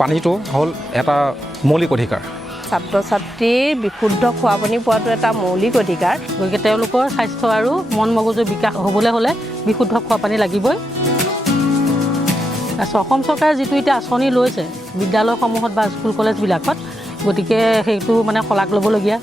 পানীটো হ'ল এটা মৌলিক অধিকাৰ। ছাত্ৰ ছাত্ৰীৰ বিশুদ্ধ খোৱা পানী পোৱাটো এটা মৌলিক অধিকাৰ। গতিকে তেওঁলোকৰ স্বাস্থ্য আৰু মন মগজুৰ বিকাশ হ'বলৈ হ'লে বিশুদ্ধ খোৱা পানী লাগিবই। অসম চৰকাৰে যিটো এতিয়া আঁচনি লৈছে বিদ্যালয়সমূহত বা স্কুল কলেজবিলাকত, গতিকে সেইটো মানে শলাগ ল'বলগীয়া।